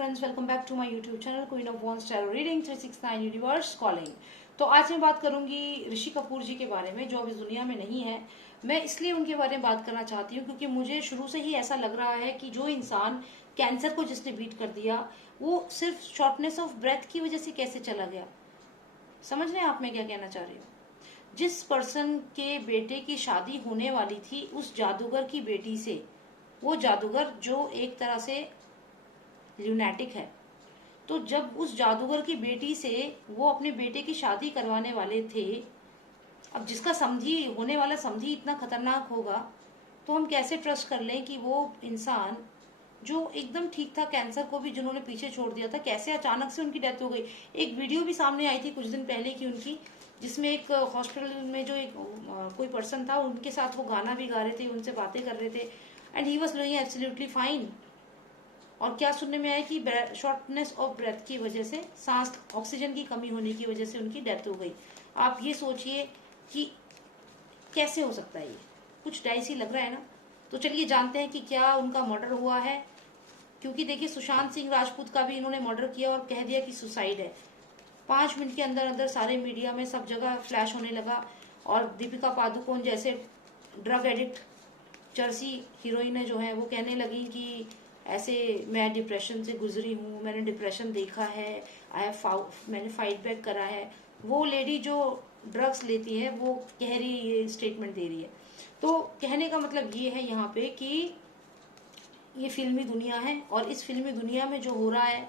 Friends, welcome back to my YouTube channel queen of wands tarot reading 369 universe calling. तो आज मैं बात करूंगी ऋषि कपूर जी के बारे में, जो अब इस दुनिया में नहीं है। मैं इसलिए उनके बारे में बात करना चाहती हूँ क्योंकि मुझे शुरू से ही ऐसा लग रहा है कि जो इंसान कैंसर को जिसने बीट कर दिया, वो सिर्फ शॉर्टनेस ऑफ ब्रेथ की वजह से कैसे चला गया। समझ रहे हैं आप मैं क्या कहना चाह रही हूँ? जिस पर्सन के बेटे की शादी होने वाली थी, उस जादूगर की बेटी से, वो जादूगर जो एक तरह से ल्यूनेटिक है, तो जब उस जादूगर की बेटी से वो अपने बेटे की शादी करवाने वाले थे, अब जिसका समधी होने वाला समधी इतना खतरनाक होगा, तो हम कैसे ट्रस्ट कर लें कि वो इंसान जो एकदम ठीक था, कैंसर को भी जिन्होंने पीछे छोड़ दिया था, कैसे अचानक से उनकी डेथ हो गई। एक वीडियो भी सामने आई थी कुछ दिन पहले की उनकी, जिसमें एक हॉस्पिटल में जो एक कोई पर्सन था, उनके साथ वो गाना भी गा रहे थे, उनसे बातें कर रहे थे, and he was doing absolutely fine. और क्या सुनने में आया कि शॉर्टनेस ऑफ ब्रेथ की वजह से, सांस ऑक्सीजन की कमी होने की वजह से उनकी डेथ हो गई। आप ये सोचिए कि कैसे हो सकता है, ये कुछ डाइसी लग रहा है ना। तो चलिए जानते हैं कि क्या उनका मर्डर हुआ है, क्योंकि देखिए सुशांत सिंह राजपूत का भी इन्होंने मर्डर किया और कह दिया कि सुसाइड है। 5 मिनट के अंदर अंदर सारे मीडिया में सब जगह फ्लैश होने लगा, और दीपिका पादुकोण जैसे ड्रग एडिक्ट चर्सी हीरोइनें जो हैं वो कहने लगी कि ऐसे मैं डिप्रेशन से गुजरी हूँ, मैंने डिप्रेशन देखा है, मैंने फाइट बैक करा है। वो लेडी जो ड्रग्स लेती है वो कह रही है, ये स्टेटमेंट दे रही है। तो कहने का मतलब ये है यहाँ पे कि ये फिल्मी दुनिया है, और इस फिल्मी दुनिया में जो हो रहा है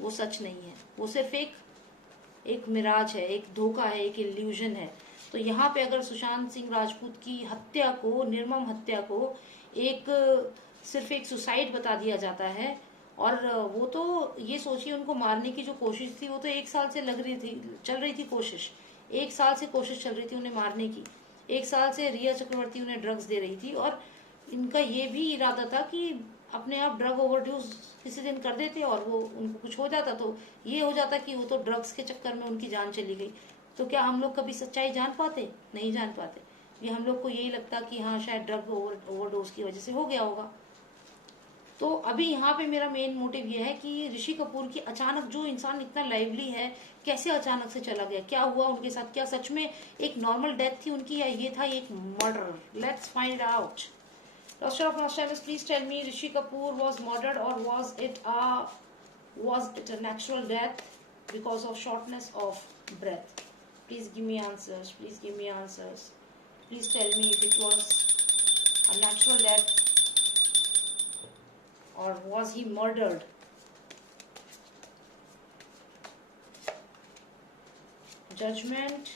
वो सच नहीं है, वो सिर्फ एक मिराज है, एक धोखा है, एक इल्यूजन है। तो यहाँ पे अगर सुशांत सिंह राजपूत की हत्या को, निर्मम हत्या को एक सिर्फ एक सुसाइड बता दिया जाता है, और वो तो ये सोचिए उनको मारने की जो कोशिश थी, वो तो 1 साल से चल रही थी कोशिश। 1 साल से कोशिश चल रही थी उन्हें मारने की। 1 साल से रिया चक्रवर्ती उन्हें ड्रग्स दे रही थी, और इनका ये भी इरादा था कि अपने आप ड्रग ओवरडोज किसी दिन कर देते और वो उनको कुछ हो जाता, तो ये हो जाता कि वो तो ड्रग्स के चक्कर में उनकी जान चली गई। तो क्या हम लोग कभी सच्चाई जान पाते? नहीं जान पाते। ये हम लोग को यही लगता कि हाँ शायद ड्रग ओवरडोज की वजह से हो गया होगा। तो अभी यहाँ पे मेरा मेन मोटिव ये है कि ऋषि कपूर की अचानक, जो इंसान इतना लाइवली है, कैसे अचानक से चला गया, क्या हुआ उनके साथ? क्या सच में एक नॉर्मल डेथ थी उनकी, या ये था एक murder? Let's find out. Doctor of Nostradamus, please tell me, Rishi Kapoor was murdered, or was it a natural death because of shortness of breath? Please give me answers. Please give me answers. Please tell me if it was a natural death or was he murdered? Judgment.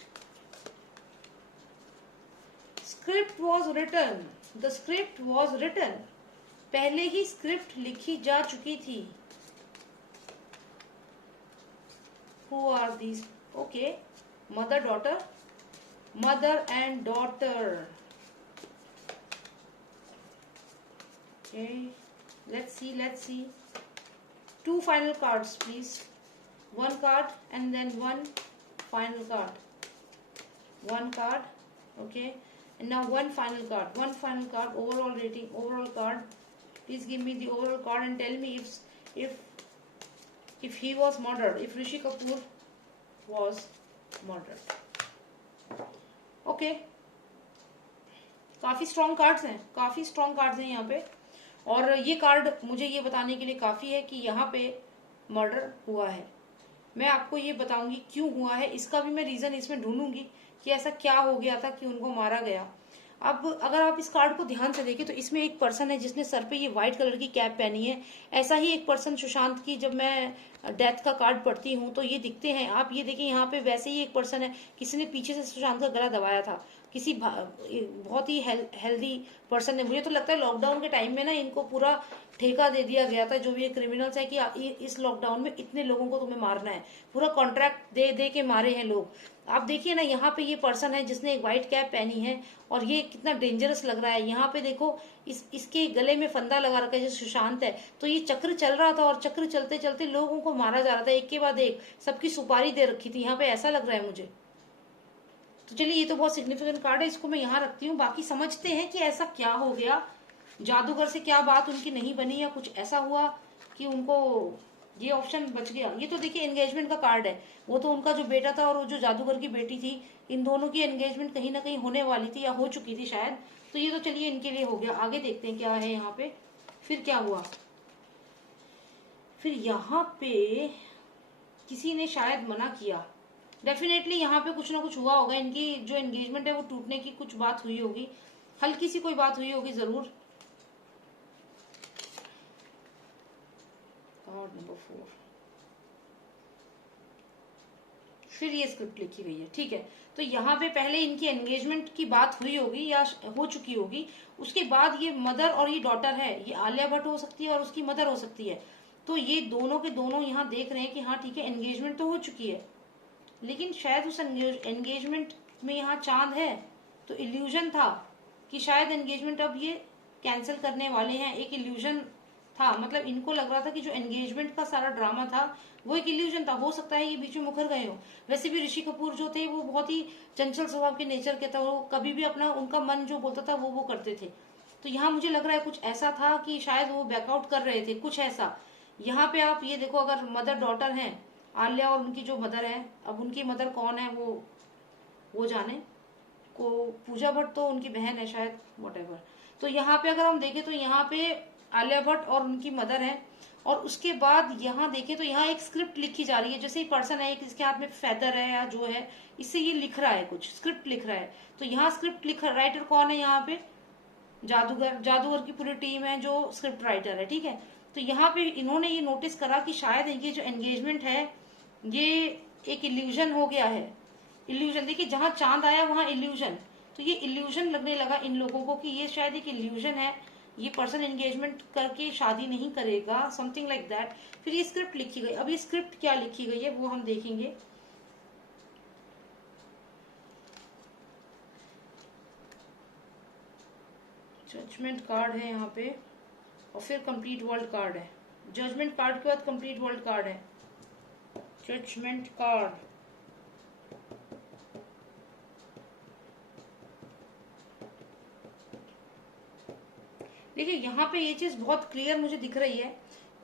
Script was written. The script was written. पहले ही script लिखी जा चुकी थी। Who are these? Okay, mother daughter, mother and daughter. Okay, let's see. 2 final cards, please. 1 card and then 1 final card. 1 card, okay. And now 1 final card. Overall rating, overall card. Please give me the overall card and tell me if he was murdered, if Rishi Kapoor was murdered. Okay. काफी strong cards हैं यहाँ पे, और ये card मुझे ये बताने के लिए काफी है कि यहाँ पे मर्डर हुआ है। मैं आपको ये बताऊंगी क्यों हुआ है, इसका भी मैं रीजन इसमें ढूंढूंगी कि ऐसा क्या हो गया था कि उनको मारा गया। अब अगर आप इस कार्ड को ध्यान से देखें तो इसमें एक पर्सन है जिसने सर पे ये व्हाइट कलर की कैप पहनी है। ऐसा ही एक पर्सन सुशांत की, जब मैं डेथ का कार्ड पढ़ती हूँ तो ये दिखते हैं। आप ये देखिए यहाँ पे वैसे ही एक पर्सन है, किसी ने पीछे से सुशांत का गला दबाया था, किसी बहुत ही हेल्दी पर्सन ने। मुझे तो लगता है लॉकडाउन के टाइम में ना इनको पूरा ठेका दे दिया गया था, जो भी ये क्रिमिनल्स है, कि इस लॉकडाउन में इतने लोगों को तुम्हें मारना है। पूरा कॉन्ट्रैक्ट दे दे के मारे हैं लोग। आप देखिए ना, यहाँ पे ये पर्सन है जिसने एक व्हाइट कैप पहनी है, और ये कितना डेंजरस लग रहा है। यहाँ पे देखो इसके गले में फंदा लगा रखा है जो सुशांत है। तो ये चक्र चल रहा था, और चक्र चलते चलते लोगों को मारा जा रहा था, एक के बाद एक, सबकी सुपारी दे रखी थी यहाँ पे, ऐसा लग रहा है मुझे। तो चलिए, ये तो बहुत सिग्निफिकेंट कार्ड है, इसको मैं यहाँ रखती हूँ। बाकी समझते हैं कि ऐसा क्या हो गया, जादूगर से क्या बात उनकी नहीं बनी, या कुछ ऐसा हुआ कि उनको ये ऑप्शन बच गया। ये तो देखिए एंगेजमेंट का कार्ड है, वो तो उनका जो बेटा था और वो जो जादूगर की बेटी थी, इन दोनों की एंगेजमेंट कहीं ना कहीं होने वाली थी या हो चुकी थी शायद। तो ये तो चलिए इनके लिए हो गया। आगे देखते हैं क्या है यहाँ पे। फिर क्या हुआ, फिर यहाँ पे किसी ने शायद मना किया। डेफिनेटली यहाँ पे कुछ ना कुछ हुआ होगा, इनकी जो एंगेजमेंट है वो टूटने की कुछ बात हुई होगी, हल्की सी कोई बात हुई होगी जरूर। कार्ड नंबर 4, फिर ये स्क्रिप्ट लिखी गई है, ठीक है। तो यहाँ पे पहले इनकी एंगेजमेंट की बात हुई होगी या हो चुकी होगी, उसके बाद ये मदर और ये डॉटर है, ये आलिया भट्ट हो सकती है और उसकी मदर हो सकती है। तो ये दोनों के दोनों यहाँ देख रहे हैं कि हाँ ठीक है एंगेजमेंट तो हो चुकी है, लेकिन शायद उस एंगेजमेंट में यहाँ चांद है, तो इल्यूजन था कि शायद एंगेजमेंट अब ये कैंसिल करने वाले हैं। एक इल्यूजन था, मतलब इनको लग रहा था कि जो एंगेजमेंट का सारा ड्रामा था वो एक इल्यूजन था। हो सकता है ये बीच में मुकर गए हो। वैसे भी ऋषि कपूर जो थे वो बहुत ही चंचल स्वभाव के नेचर के था, वो कभी भी अपना उनका मन जो बोलता था वो करते थे। तो यहाँ मुझे लग रहा है कुछ ऐसा था कि शायद वो बैकआउट कर रहे थे, कुछ ऐसा। यहाँ पे आप ये देखो, अगर मदर डॉटर है आलिया और उनकी जो मदर है, अब उनकी मदर कौन है वो जाने को, पूजा भट्ट तो उनकी बहन है शायद, वॉटेवर। तो यहाँ पे अगर हम देखें तो यहाँ पे आलिया भट्ट और उनकी मदर है, और उसके बाद यहाँ देखें तो यहाँ एक स्क्रिप्ट लिखी जा रही है। जैसे ही पर्सन है, इसके हाथ में फेदर है या जो है, इससे ये लिख रहा है, कुछ स्क्रिप्ट लिख रहा है। तो यहाँ स्क्रिप्ट लिख, राइटर कौन है यहाँ पे, जादूगर की पूरी टीम है जो स्क्रिप्ट राइटर है, ठीक है। तो यहाँ पे इन्होंने ये नोटिस करा कि शायद इनकी जो एंगेजमेंट है ये एक इल्यूजन हो गया है। इल्यूजन देखिए, जहां चांद आया वहां इल्यूजन, तो ये इल्यूजन लगने लगा इन लोगों को कि ये शायद एक इल्यूजन है, ये पर्सन एंगेजमेंट करके शादी नहीं करेगा, समथिंग लाइक दैट। फिर ये स्क्रिप्ट लिखी गई। अब ये स्क्रिप्ट क्या लिखी गई है वो हम देखेंगे। जजमेंट कार्ड है यहाँ पे, और फिर कंप्लीट वर्ल्ड कार्ड है। जजमेंट कार्ड के बाद कंप्लीट वर्ल्ड कार्ड है। जजमेंट कार्ड, देखिए यहाँ पे ये चीज बहुत क्लियर मुझे दिख रही है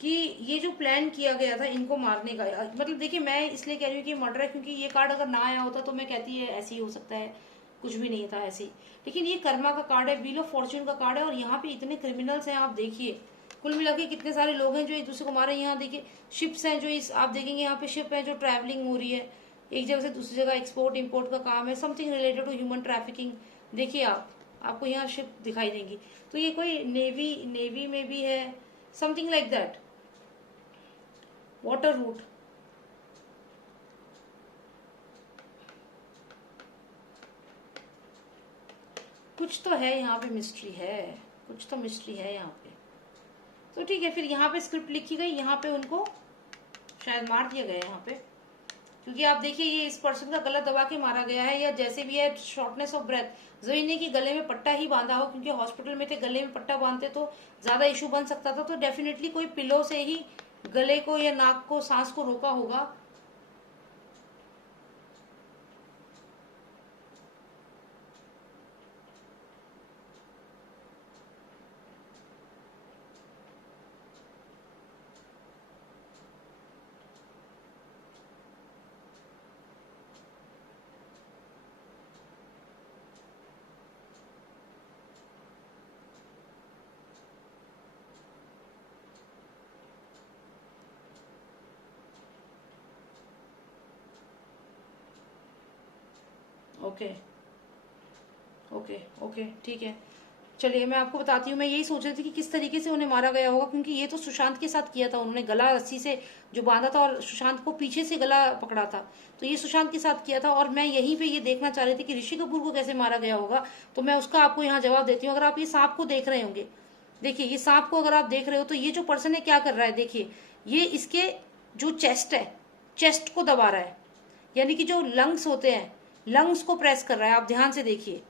कि ये जो प्लान किया गया था इनको मारने का, मतलब देखिए मैं इसलिए कह रही हूँ कि मर्डर है क्योंकि ये कार्ड अगर ना आया होता तो मैं कहती है ऐसे ही हो सकता है, कुछ भी नहीं था ऐसे ही। लेकिन ये कर्मा का कार्ड है, व्हील ऑफ फॉर्च्यून का कार्ड है, और यहाँ पे इतने क्रिमिनल्स हैं, आप देखिए कुल मिला के कितने सारे लोग हैं जो एक दूसरे को मारे। यहाँ देखिए शिप्स हैं जो इस, आप देखेंगे यहाँ पे शिप है जो ट्रैवलिंग हो रही है एक जगह से दूसरी जगह, एक्सपोर्ट इम्पोर्ट का काम है, something related to human trafficking. देखिए आपको यहाँ शिप दिखाई देंगी। तो ये कोई नेवी में भी है, something like that. Water route, कुछ तो है यहाँ पे, मिस्ट्री है, कुछ तो मिस्ट्री है यहाँ पे। तो ठीक है, फिर यहाँ पे स्क्रिप्ट लिखी गई, यहाँ पे उनको शायद मार दिया गया यहाँ पे, क्योंकि आप देखिए ये इस पर्सन का गला दबा के मारा गया है, या जैसे भी है शॉर्टनेस ऑफ ब्रेथ। जरूरी नहीं कि गले में पट्टा ही बांधा हो, क्योंकि हॉस्पिटल में थे, गले में पट्टा बांधते तो ज्यादा इशू बन सकता था। तो डेफिनेटली कोई पिलो से ही गले को या नाक को, सांस को रोका होगा। ओके ओके ओके, ठीक है। चलिए मैं आपको बताती हूँ, मैं यही सोच रही थी कि किस तरीके से उन्हें मारा गया होगा, क्योंकि ये तो सुशांत के साथ किया था उन्होंने, गला रस्सी से जो बांधा था और सुशांत को पीछे से गला पकड़ा था, तो ये सुशांत के साथ किया था। और मैं यहीं पे ये देखना चाह रही थी कि ऋषि कपूर को कैसे मारा गया होगा, तो मैं उसका आपको यहाँ जवाब देती हूँ। अगर आप ये सांप को देख रहे होंगे, देखिए ये सांप को अगर आप देख रहे हो, तो ये जो पर्सन है क्या कर रहा है, देखिए ये इसके जो चेस्ट है, चेस्ट को दबा रहा है, यानी कि जो लंग्स होते हैं, लंग्स को प्रेस कर रहा है। आप ध्यान से देखिए,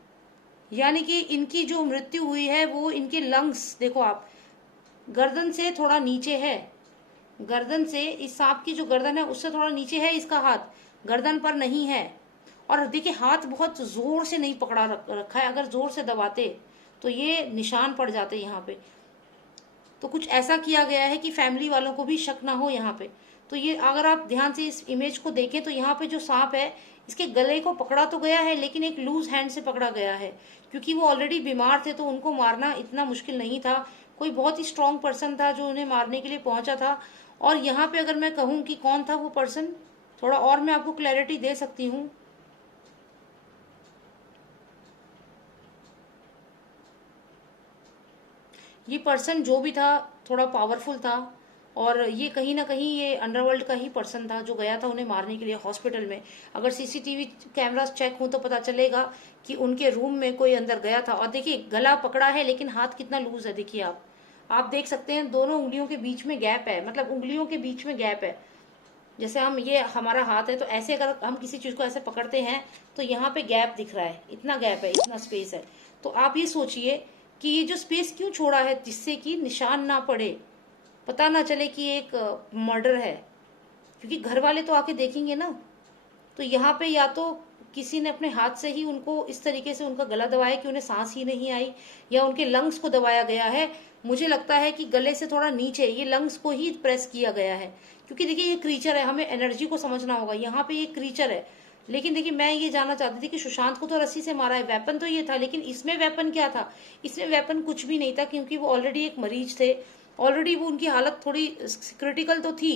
यानी कि इनकी जो मृत्यु हुई है वो इनके लंग्स, देखो आप, गर्दन से थोड़ा नीचे है, गर्दन से, इस सांप की जो गर्दन है उससे थोड़ा नीचे है इसका हाथ, गर्दन पर नहीं है। और देखिए हाथ बहुत जोर से नहीं पकड़ा रखा है, अगर जोर से दबाते तो ये निशान पड़ जाते यहाँ पे। तो कुछ ऐसा किया गया है कि फैमिली वालों को भी शक ना हो यहाँ पे। तो ये अगर आप ध्यान से इस इमेज को देखें तो यहाँ पे जो सांप है इसके गले को पकड़ा तो गया है, लेकिन एक लूज हैंड से पकड़ा गया है, क्योंकि वो ऑलरेडी बीमार थे तो उनको मारना इतना मुश्किल नहीं था। कोई बहुत ही स्ट्रांग पर्सन था जो उन्हें मारने के लिए पहुंचा था। और यहाँ पे अगर मैं कहूँ कि कौन था वो पर्सन, थोड़ा और मैं आपको क्लैरिटी दे सकती हूँ। ये पर्सन जो भी था थोड़ा पावरफुल था, और ये कहीं ना कहीं ये अंडरवर्ल्ड का ही पर्सन था जो गया था उन्हें मारने के लिए हॉस्पिटल में। अगर सीसीटीवी कैमरास चेक हो तो पता चलेगा कि उनके रूम में कोई अंदर गया था। और देखिए गला पकड़ा है लेकिन हाथ कितना लूज है, देखिए आप देख सकते हैं दोनों उंगलियों के बीच में गैप है, मतलब उंगलियों के बीच में गैप है। जैसे हम, ये हमारा हाथ है तो ऐसे अगर हम किसी चीज को ऐसे पकड़ते हैं तो यहाँ पे गैप दिख रहा है, इतना गैप है, इतना स्पेस है। तो आप ये सोचिए कि ये जो स्पेस क्यों छोड़ा है, जिससे कि निशान ना पड़े, पता ना चले कि एक मर्डर है, क्योंकि घर वाले तो आके देखेंगे ना। तो यहाँ पे या तो किसी ने अपने हाथ से ही उनको इस तरीके से उनका गला दबाया कि उन्हें सांस ही नहीं आई, या उनके लंग्स को दबाया गया है। मुझे लगता है कि गले से थोड़ा नीचे ये लंग्स को ही प्रेस किया गया है, क्योंकि देखिए ये क्रीचर है, हमें एनर्जी को समझना होगा। यहाँ पे ये क्रीचर है, लेकिन देखिए मैं ये जानना चाहती थी कि सुशांत को तो रस्सी से मारा है, वेपन तो ये था, लेकिन इसमें वेपन क्या था? इसमें वेपन कुछ भी नहीं था, क्योंकि वो ऑलरेडी एक मरीज थे, ऑलरेडी वो उनकी हालत थोड़ी क्रिटिकल तो थी,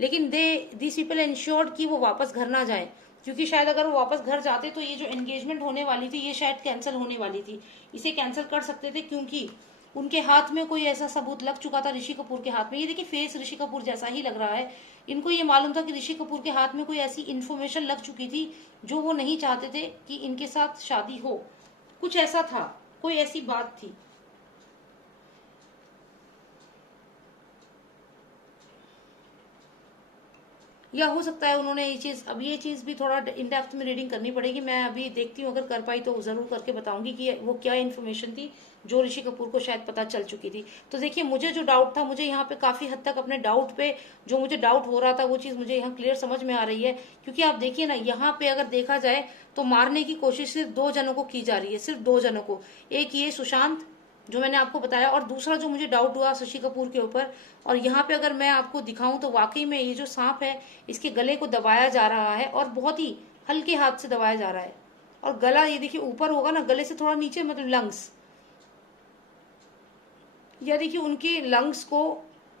लेकिन दिस पीपल इंश्योर्ड कि वो वापस घर ना जाए, क्योंकि शायद अगर वो वापस घर जाते तो ये जो एंगेजमेंट होने वाली थी ये शायद कैंसिल होने वाली थी। इसे कैंसिल कर सकते थे क्योंकि उनके हाथ में कोई ऐसा सबूत लग चुका था, ऋषि कपूर के हाथ में। ये देखिए फेस ऋषि कपूर जैसा ही लग रहा है। इनको ये मालूम था कि ऋषि कपूर के हाथ में कोई ऐसी इन्फॉर्मेशन लग चुकी थी जो वो नहीं चाहते थे कि इनके साथ शादी हो, कुछ ऐसा था, कोई ऐसी बात थी। या हो सकता है उन्होंने ये चीज, अब ये चीज भी थोड़ा इन डेप्थ में रीडिंग करनी पड़ेगी, मैं अभी देखती हूँ, अगर कर पाई तो जरूर करके बताऊंगी कि वो क्या इन्फॉर्मेशन थी जो ऋषि कपूर को शायद पता चल चुकी थी। तो देखिए मुझे जो डाउट था, मुझे यहाँ पे काफी हद तक अपने डाउट पे, जो मुझे डाउट हो रहा था वो चीज मुझे यहाँ क्लियर समझ में आ रही है। क्योंकि आप देखिए ना, यहाँ पे अगर देखा जाए तो मारने की कोशिश सिर्फ 2 जनों को की जा रही है, सिर्फ 2 जनों को। एक ये सुशांत जो मैंने आपको बताया, और दूसरा जो मुझे डाउट हुआ शशि कपूर के ऊपर। और यहाँ पे अगर मैं आपको दिखाऊं तो वाकई में ये जो सांप है इसके गले को दबाया जा रहा है, और बहुत ही हल्के हाथ से दबाया जा रहा है। और गला ये देखिए ऊपर होगा ना, गले से थोड़ा नीचे, मतलब लंग्स, या देखिए उनके लंग्स को,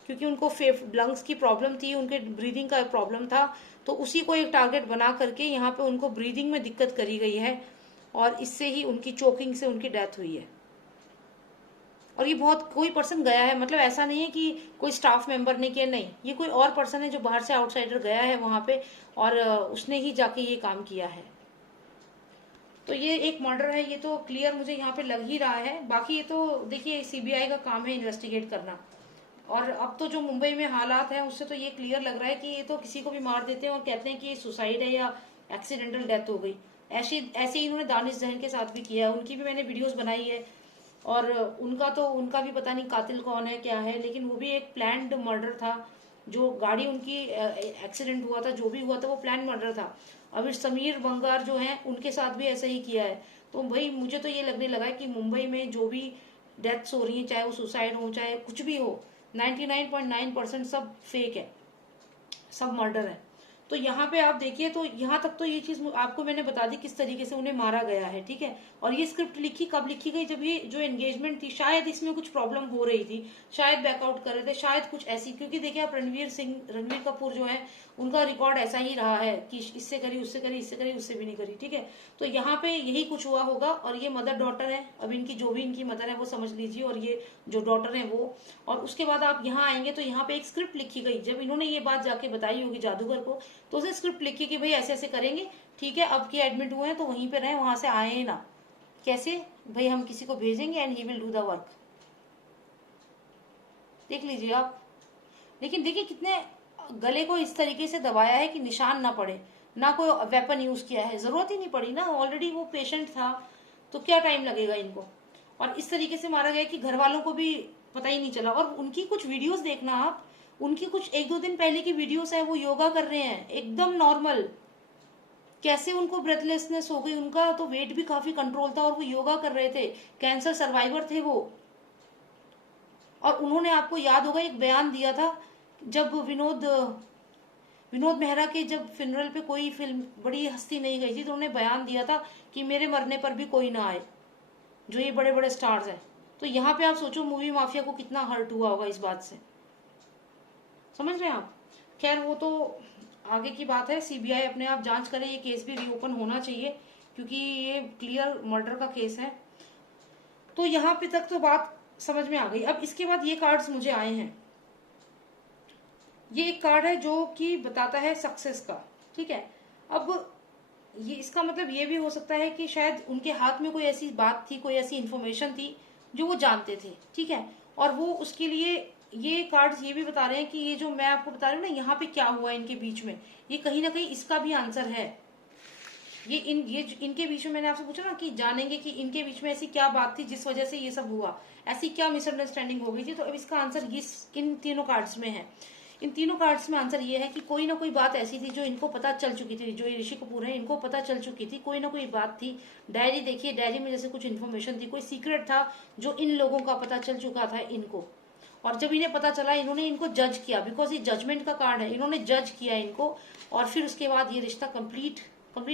क्योंकि उनको लंग्स की प्रॉब्लम थी, उनके ब्रीदिंग का प्रॉब्लम था, तो उसी को एक टारगेट बना करके यहाँ पे उनको ब्रीदिंग में दिक्कत करी गई है, और इससे ही उनकी चोकिंग से उनकी डेथ हुई है। और ये बहुत, कोई पर्सन गया है, मतलब ऐसा नहीं है कि कोई स्टाफ मेंबर ने किया, नहीं, ये कोई और पर्सन है जो बाहर से आउटसाइडर गया है वहां पे, और उसने ही जाके ये काम किया है। तो ये एक मर्डर है, ये तो क्लियर मुझे यहाँ पे लग ही रहा है। बाकी ये तो देखिए सीबीआई का काम है इन्वेस्टिगेट करना। और अब तो जो मुंबई में हालात हैं उससे तो ये क्लियर लग रहा है कि ये तो किसी को भी मार देते हैं और कहते हैं कि ये सुसाइड है या एक्सीडेंटल डेथ हो गई। ऐसे ऐसे ही इन्होंने दानिश जहन के साथ भी किया है, उनकी भी मैंने वीडियोस बनाई है। और उनका भी पता नहीं कातिल कौन है क्या है, लेकिन वो भी एक प्लान्ड मर्डर था। जो गाड़ी उनकी एक्सीडेंट हुआ था, जो भी हुआ था, वो प्लान मर्डर था। अभी समीर बंगार जो है उनके साथ भी ऐसा ही किया है। तो भाई मुझे तो ये लगने लगा है कि मुंबई में जो भी डेथ्स हो रही है, चाहे वो सुसाइड हो चाहे कुछ भी हो, 99.9% सब फेक है, सब मर्डर है। तो यहाँ पे आप देखिए, तो यहाँ तक तो ये चीज आपको मैंने बता दी किस तरीके से उन्हें मारा गया है, ठीक है। और ये स्क्रिप्ट लिखी कब लिखी गई, जब ये जो एंगेजमेंट थी शायद इसमें कुछ प्रॉब्लम हो रही थी, शायद बैकआउट कर रहे थे, शायद कुछ ऐसी, क्योंकि देखिए आप रणवीर कपूर जो है उनका रिकॉर्ड ऐसा ही रहा है कि इससे करी, उससे करी, इससे करी, उससे भी नहीं करी, ठीक है। तो यहाँ पे यही कुछ हुआ होगा। और ये मदर डॉटर है, अब इनकी जो भी इनकी मदर है वो समझ लीजिए, और ये जो डॉटर है वो। और उसके बाद आप यहाँ आएंगे तो यहाँ पे एक स्क्रिप्ट लिखी गई, जब इन्होंने ये बात जाके बताई होगी जादूगर को, तो उसे स्क्रिप्ट लिखी कि भाई ऐसे ऐसे करेंगे, ठीक है, अब की एडमिट हुए हैं तो वहीं पे रहे, वहां से आए ना। कैसे भाई, हम किसी को भेजेंगे and he will do the work, देख लीजिए आप। लेकिन देखिए कितने गले को इस तरीके से दबाया है कि निशान ना पड़े, ना कोई वेपन यूज किया है, जरूरत ही नहीं पड़ी ना, ऑलरेडी वो पेशेंट था, तो क्या टाइम लगेगा इनको। और इस तरीके से मारा गया कि घर वालों को भी पता ही नहीं चला। और उनकी कुछ वीडियोस देखना आप, उनकी कुछ 1-2 दिन पहले की वीडियोस है, वो योगा कर रहे हैं एकदम नॉर्मल, कैसे उनको ब्रेथलेसनेस हो गई, उनका तो वेट भी काफी कंट्रोल था और वो योगा कर रहे थे, कैंसर सर्वाइवर थे वो। और उन्होंने, आपको याद होगा, एक बयान दिया था जब विनोद मेहरा के जब फ्यूनरल पे कोई फिल्म बड़ी हस्ती नहीं गई थी, तो उन्होंने बयान दिया था कि मेरे मरने पर भी कोई ना आए, जो ये बड़े बड़े स्टार्स हैं। तो यहाँ पे आप सोचो मूवी माफिया को कितना हर्ट हुआ होगा इस बात से, समझ रहे हैं आप। खैर वो तो आगे की बात है, सीबीआई अपने आप जांच करे, ये केस भी रीओपन होना चाहिए क्योंकि ये क्लियर मर्डर का केस है। तो यहाँ पे तक तो बात समझ में आ गई। अब इसके बाद ये कार्ड्स मुझे आए हैं, ये एक कार्ड है जो कि बताता है सक्सेस का, ठीक है। अब ये इसका मतलब ये भी हो सकता है कि शायद उनके हाथ में कोई ऐसी बात थी, कोई ऐसी इंफॉर्मेशन थी जो वो जानते थे, ठीक है, और वो उसके लिए ये कार्ड्स ये भी बता रहे हैं कि ये जो मैं आपको बता रही हूँ ना, यहाँ पे क्या हुआ इनके बीच में, ये कहीं ना कहीं इसका भी आंसर है। ये इनके बीच में, मैंने आपसे पूछा ना कि जानेंगे कि इनके बीच में ऐसी क्या बात थी जिस वजह से ये सब हुआ, ऐसी क्या मिसअंडरस्टैंडिंग हो गई थी। तो अब इसका आंसर इन तीनों कार्ड्स में है। इन तीनों कार्ड्स में आंसर ये है कि कोई ना कोई बात ऐसी थी जो इनको पता चल चुकी थी, जो ये ऋषि कपूर है इनको पता चल चुकी थी, कोई ना कोई बात थी। डायरी देखिए, डायरी में जैसे कुछ इन्फॉर्मेशन थी, कोई सीक्रेट था जो इन लोगों का पता चल चुका था इनको, और जब इन्हें पता चला इन्होंने इनको जज किया, बिकॉज ये जजमेंट का कार्ड है, इन्होंने जज किया इनको, और फिर उसके बाद ये रिश्ता कंप्लीट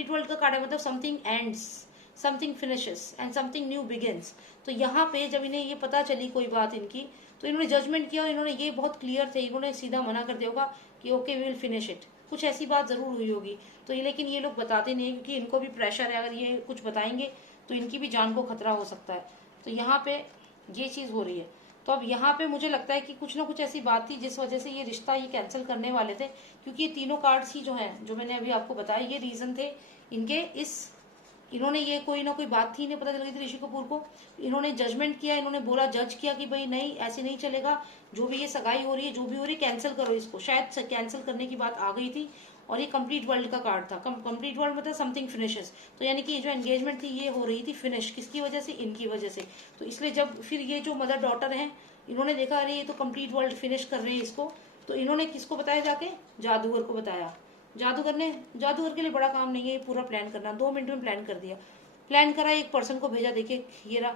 वर्ल्ड का कार्ड है, मतलब something ends, something finishes and something new begins. तो यहाँ पे जब इन्हें ये पता चली कोई बात इनकी, तो इन्होंने जजमेंट किया और इन्होंने ये बहुत क्लियर थे, इन्होंने सीधा मना कर दिया होगा कि okay we will finish it, कुछ ऐसी बात जरूर हुई होगी। तो ये, लेकिन ये लोग बताते नहीं क्योंकि इनको भी प्रेशर है, अगर ये कुछ बताएंगे तो इनकी भी जान को खतरा हो सकता है। तो यहाँ पे ये चीज हो रही है। तो अब यहाँ पे मुझे लगता है कि कुछ ना कुछ ऐसी बात थी जिस वजह से ये रिश्ता ये कैंसिल करने वाले थे, क्योंकि ये तीनों कार्ड्स ही जो हैं, जो मैंने अभी आपको बताया, ये रीजन थे इनके। इन्होंने ये कोई ना कोई बात थी, इन्हें पता चल गई थी ऋषि कपूर को, इन्होंने जजमेंट किया, इन्होंने बोला, जज किया कि भाई नहीं ऐसे नहीं चलेगा, जो भी ये सगाई हो रही है, जो भी हो रही है, कैंसिल करो इसको। शायद कैंसिल करने की बात आ गई थी, और ये कंप्लीट वर्ल्ड का कार्ड था। कंप्लीट वर्ल्ड मतलब समथिंग फिनिशेस, तो यानी कि जो एंगेजमेंट थी ये हो रही थी फिनिश, किसकी वजह से, इनकी वजह से। तो इसलिए जब फिर ये जो मदर डॉटर हैं, इन्होंने देखा अरे ये तो कंप्लीट वर्ल्ड फिनिश कर रहे हैं इसको, तो इन्होंने किसको बताया, जाके जादूगर को बताया। जादूगर के लिए बड़ा काम नहीं है पूरा प्लान करना, 2 मिनट में प्लान कर दिया। प्लान करा, एक पर्सन को भेजा, देखिए ये रहा,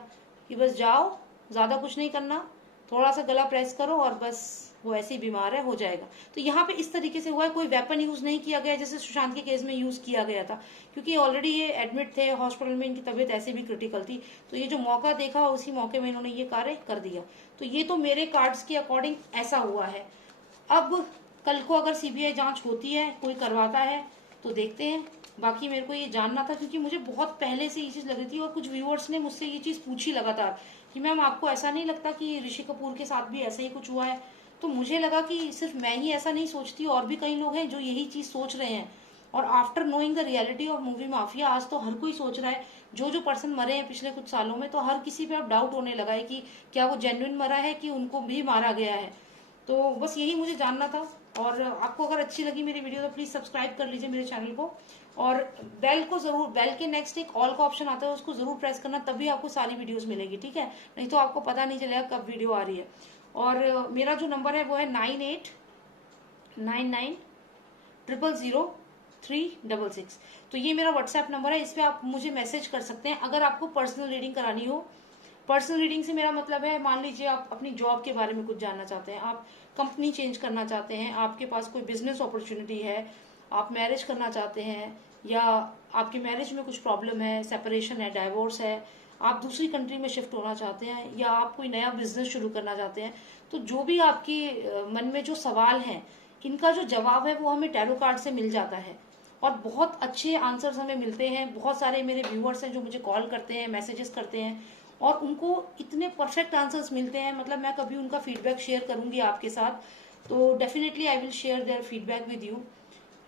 कि बस जाओ, ज्यादा कुछ नहीं करना, थोड़ा सा गला प्रेस करो और बस वो ऐसे ही बीमार है, हो जाएगा। तो यहाँ पे इस तरीके से हुआ है, कोई वेपन यूज नहीं किया गया जैसे सुशांत के केस में यूज किया गया था, क्योंकि ऑलरेडी ये एडमिट थे हॉस्पिटल में, इनकी तबीयत ऐसे भी क्रिटिकल थी। तो ये जो मौका देखा उसी मौके में इन्होंने ये कार्य कर दिया। तो ये तो मेरे कार्ड्स के अकॉर्डिंग ऐसा हुआ है। अब कल को अगर सीबीआई जांच होती है, कोई करवाता है तो देखते हैं। बाकी मेरे को ये जानना था क्योंकि मुझे बहुत पहले से ये चीज लग रही थी, और कुछ व्यूअर्स ने मुझसे ये चीज पूछी लगातार कि मैम आपको ऐसा नहीं लगता कि ऋषि कपूर के साथ भी ऐसा ही कुछ हुआ है। तो मुझे लगा कि सिर्फ मैं ही ऐसा नहीं सोचती, और भी कई लोग हैं जो यही चीज सोच रहे हैं। और after knowing the reality of movie mafia, आज तो हर कोई सोच रहा है, जो पर्सन मरे हैं पिछले कुछ सालों में, तो हर किसी पे अब डाउट होने लगा है कि क्या वो जेन्युइन मरा है कि उनको भी मारा गया है। तो बस यही मुझे जानना था। और आपको अगर अच्छी लगी मेरी वीडियो तो प्लीज सब्सक्राइब कर लीजिए मेरे चैनल को, और बेल को जरूर, बेल के नेक्स्ट एक ऑल का ऑप्शन आता है उसको जरूर प्रेस करना, तभी आपको सारी वीडियोस मिलेगी, ठीक है, नहीं तो आपको पता नहीं चलेगा कब वीडियो आ रही है। और मेरा जो नंबर है वो है 9899000366। तो ये मेरा व्हाट्सएप नंबर है, इस पर आप मुझे मैसेज कर सकते हैं अगर आपको पर्सनल रीडिंग करानी हो। पर्सनल रीडिंग से मेरा मतलब है, मान लीजिए आप अपनी जॉब के बारे में कुछ जानना चाहते हैं, आप कंपनी चेंज करना चाहते हैं, आपके पास कोई बिजनेस अपॉर्चुनिटी है, आप मैरिज करना चाहते हैं, या आपके मैरिज में कुछ प्रॉब्लम है, सेपरेशन है, डाइवोर्स है, आप दूसरी कंट्री में शिफ्ट होना चाहते हैं, या आप कोई नया बिजनेस शुरू करना चाहते हैं, तो जो भी आपके मन में जो सवाल हैं, इनका जो जवाब है वो हमें टैरो कार्ड से मिल जाता है, और बहुत अच्छे आंसर्स हमें मिलते हैं। बहुत सारे मेरे व्यूअर्स हैं जो मुझे कॉल करते हैं, मैसेजेस करते हैं, और उनको इतने परफेक्ट आंसर्स मिलते हैं, मतलब मैं कभी उनका फीडबैक शेयर करूंगी आपके साथ, तो definitely I will share their feedback with you.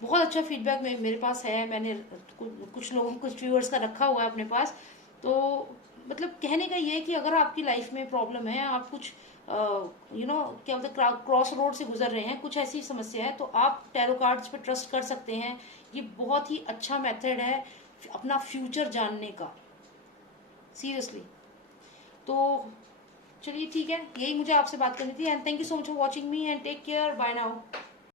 बहुत अच्छा फीडबैक मेरे पास है, मैंने कुछ लोगों, कुछ व्यूअर्स का रखा हुआ है अपने पास। तो मतलब कहने का ये है कि अगर आपकी लाइफ में प्रॉब्लम है, आप कुछ क्या बोलते हैं, क्रॉस रोड से गुजर रहे हैं, कुछ ऐसी समस्या है, तो आप टैरो कार्ड्स पे ट्रस्ट कर सकते हैं। ये बहुत ही अच्छा मेथड है अपना फ्यूचर जानने का, सीरियसली। तो चलिए ठीक है, यही मुझे आपसे बात करनी थी, and thank you so much for watching me, and take care, bye now.